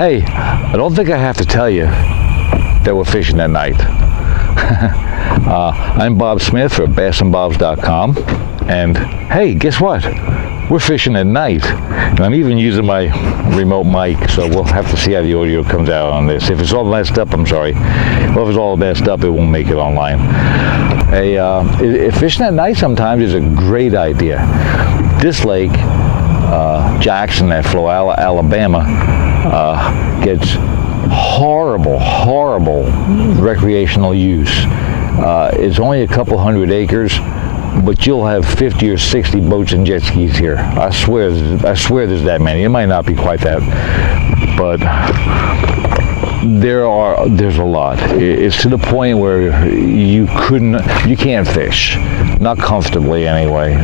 Hey, I don't think I have to tell you that we're fishing at night. I'm Bob Smith for bassandbobs.com, and hey, guess what? We're fishing at night, and I'm even using my remote mic, so we'll have to see how the audio comes out on this. If it's all messed up, I'm sorry. Well, if it's all messed up, it won't make it online. Fishing at night sometimes is a great idea. This lake, Jackson at Flo, Alabama, gets horrible recreational use. It's only a couple hundred acres, but you'll have 50 or 60 boats and jet skis here. I swear there's that many. It might not be quite that, but there's a lot. It's to the point where you can't fish, not comfortably anyway.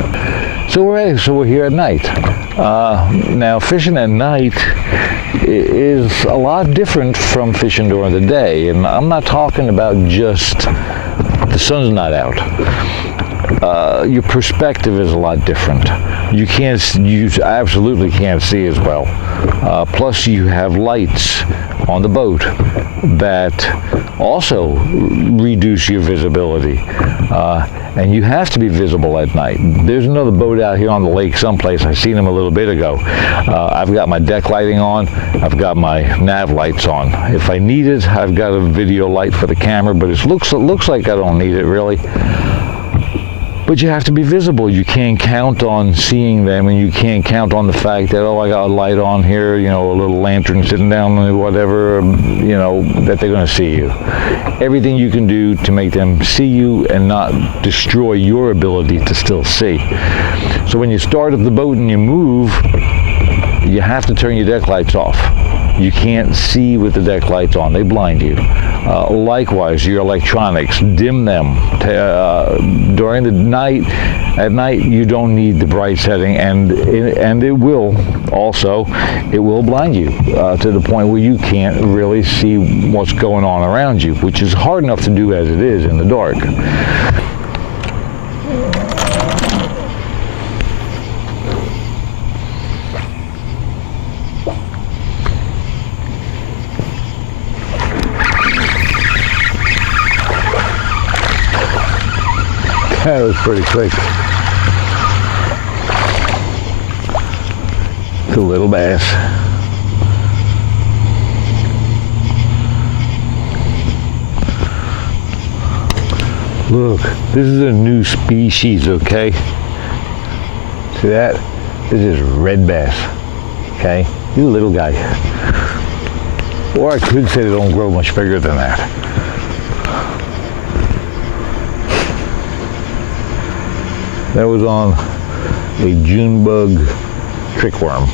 So we're here at night. Now, fishing at night is a lot different from fishing during the day, and I'm not talking about just the sun's not out. Your perspective is a lot different. You absolutely can't see as well. Plus, you have lights on the boat that also reduce your visibility. And you have to be visible at night. There's another boat out here on the lake someplace. I seen him a little bit ago. I've got my deck lighting on. I've got my nav lights on. If I need it, I've got a video light for the camera, but it looks like I don't need it really. But you have to be visible. You can't count on seeing them, and you can't count on the fact that, oh, I got a light on here, a little lantern sitting down or whatever, that they're going to see you. Everything you can do to make them see you and not destroy your ability to still see. So when you start up the boat and you move, you have to turn your deck lights off. You can't see with the deck lights on. They blind you. Likewise, your electronics, dim them. During the night, at night, you don't need the bright setting, and it will blind you to the point where you can't really see what's going on around you, which is hard enough to do as it is in the dark. That was pretty quick. It's a little bass. Look, this is a new species, okay? See that? This is red bass, okay? He's a little guy. Or I could say they don't grow much bigger than that. That was on a June bug trickworm.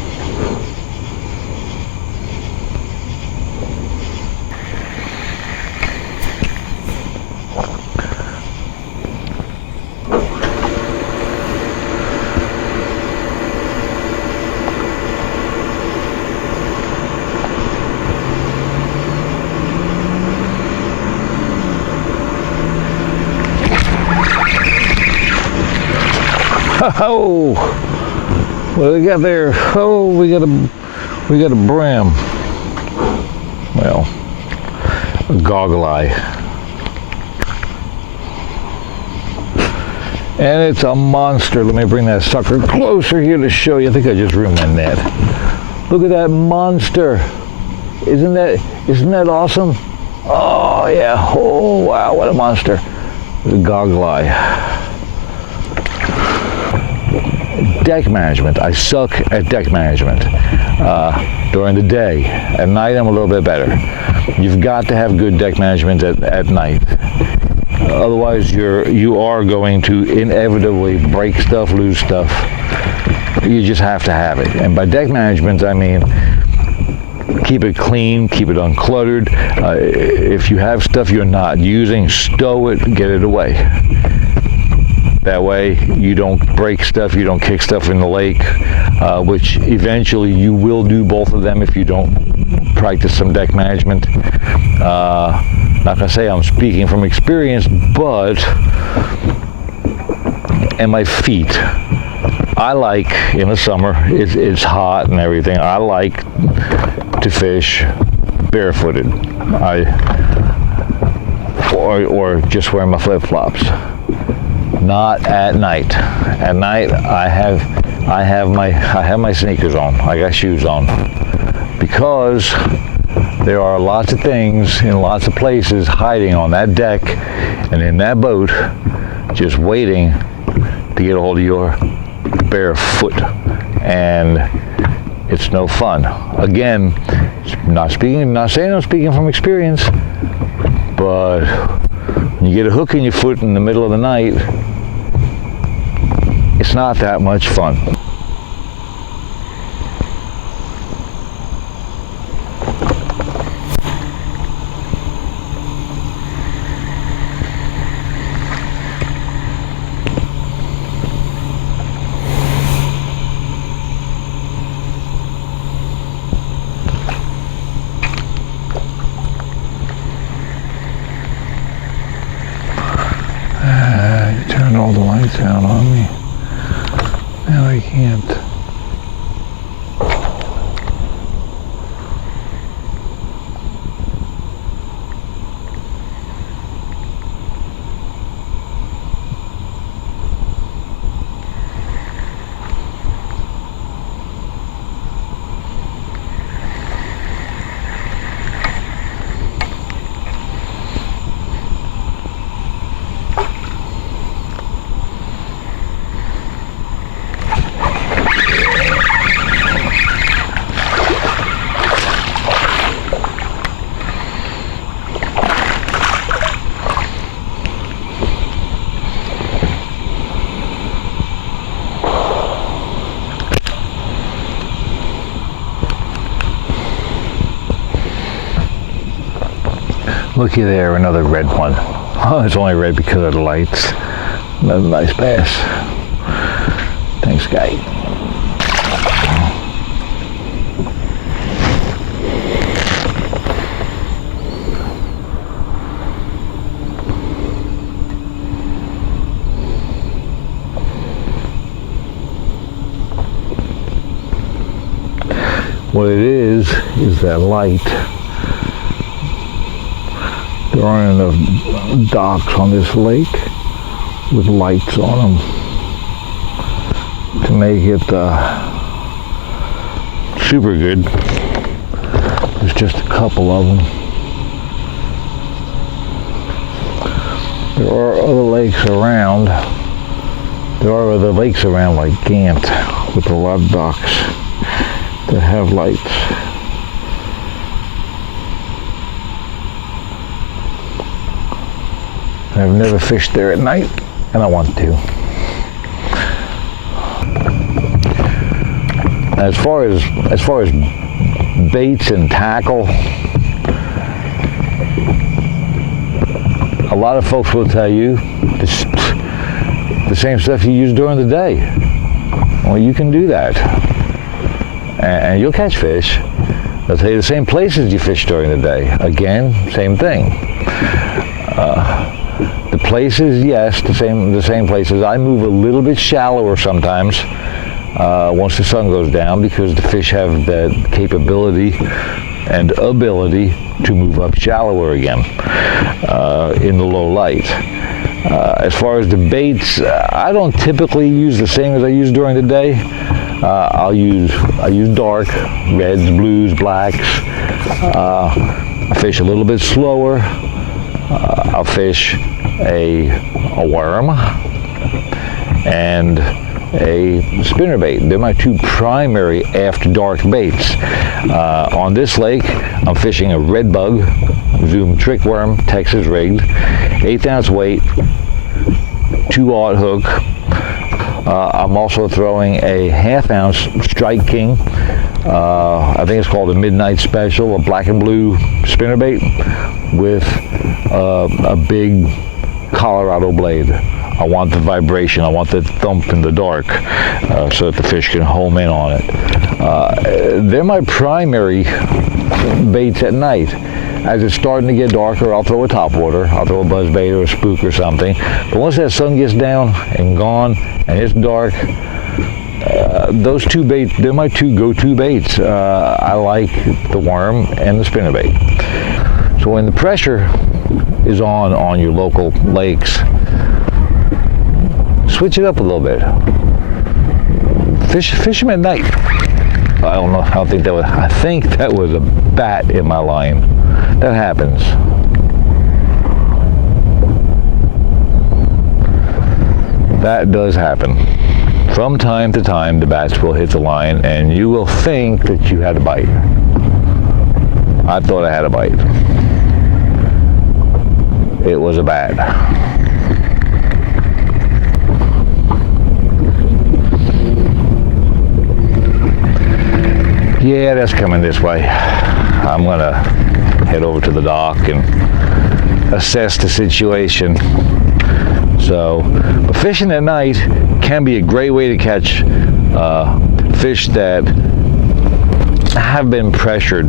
Oh, what do we got there? Oh, we got a brim. Well, a goggle eye. And it's a monster. Let me bring that sucker closer here to show you. I think I just ruined my net. Look at that monster. Isn't that awesome? Oh yeah. Oh wow, what a monster. The goggle eye. Deck management. I suck at deck management during the day. At night, I'm a little bit better. You've got to have good deck management at night. Otherwise, you are going to inevitably break stuff, lose stuff. You just have to have it. And by deck management, I mean keep it clean, keep it uncluttered. If you have stuff you're not using, stow it, get it away. That way you don't break stuff, you don't kick stuff in the lake, which eventually you will do both of them if you don't practice some deck management. Not gonna say I'm speaking from experience, but and my feet. I like, in the summer, it's hot and everything, I like to fish barefooted. Or just wearing my flip-flops. Not at night. At night, I have my sneakers on. I got shoes on, because there are lots of things in lots of places hiding on that deck and in that boat, just waiting to get a hold of your bare foot, and it's no fun. Again, not saying I'm speaking from experience, but when you get a hook in your foot in the middle of the night, it's not that much fun. You turned all the lights out on me. Now I can't. Looky there, another red one. Oh, it's only red because of the lights. Another nice bass. Thanks, guy. What it is that light. There aren't enough docks on this lake with lights on them to make it super good. There's just a couple of them. There are other lakes around. There are other lakes around like Gant with a lot of docks that have lights. I've never fished there at night, and I want to. As far as baits and tackle, a lot of folks will tell you the same stuff you use during the day. Well, you can do that, and you'll catch fish. They'll tell you the same places you fish during the day. Again, same thing. The places, yes, the same places. I move a little bit shallower sometimes once the sun goes down, because the fish have that capability and ability to move up shallower again in the low light. As far as the baits, I don't typically use the same as I use during the day. I use dark, reds, blues, blacks. I fish a little bit slower. I'll fish a worm and a spinnerbait. They're my two primary after dark baits. On this lake, I'm fishing a red bug, Zoom trick worm, Texas rigged, 1/8 ounce weight, 2/0 hook. I'm also throwing a 1/2 ounce Strike King. I think it's called a Midnight Special, a black and blue spinnerbait with a big Colorado blade. I want the vibration, I want the thump in the dark, so that the fish can home in on it. They're my primary baits at night. As it's starting to get darker, I'll throw a topwater, I'll throw a buzzbait or a spook or something. But once that sun gets down and gone and it's dark, those two baits, they're my two go-to baits. I like the worm and the spinnerbait. So when the pressure is on your local lakes, switch it up a little bit. Fish them at night. I don't know. I think that was a bat in my line. That happens. That does happen. From time to time, the bats will hit the line, and you will think that you had a bite. I thought I had a bite. It was a bat. Yeah, that's coming this way. I'm gonna head over to the dock and assess the situation. So, but fishing at night can be a great way to catch fish that have been pressured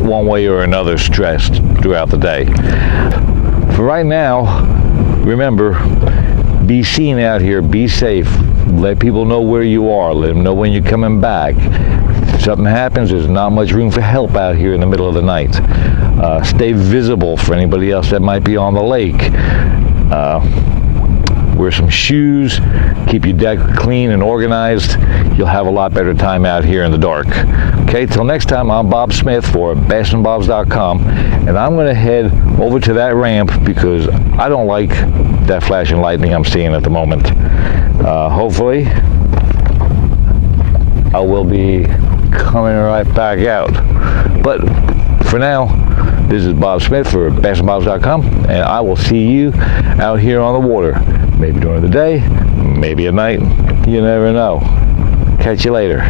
one way or another, stressed throughout the day. For right now, remember, be seen out here, be safe, let people know where you are, let them know when you're coming back. If something happens, there's not much room for help out here in the middle of the night. Stay visible for anybody else that might be on the lake. Wear some shoes, keep your deck clean and organized. You'll have a lot better time out here in the dark. Okay, till next time, I'm Bob Smith for bassandbobs.com, and I'm going to head over to that ramp because I don't like that flashing lightning I'm seeing at the moment. Hopefully, I will be coming right back out. But for now, this is Bob Smith for bassandbobs.com, and I will see you out here on the water. Maybe during the day, maybe at night. You never know. Catch you later.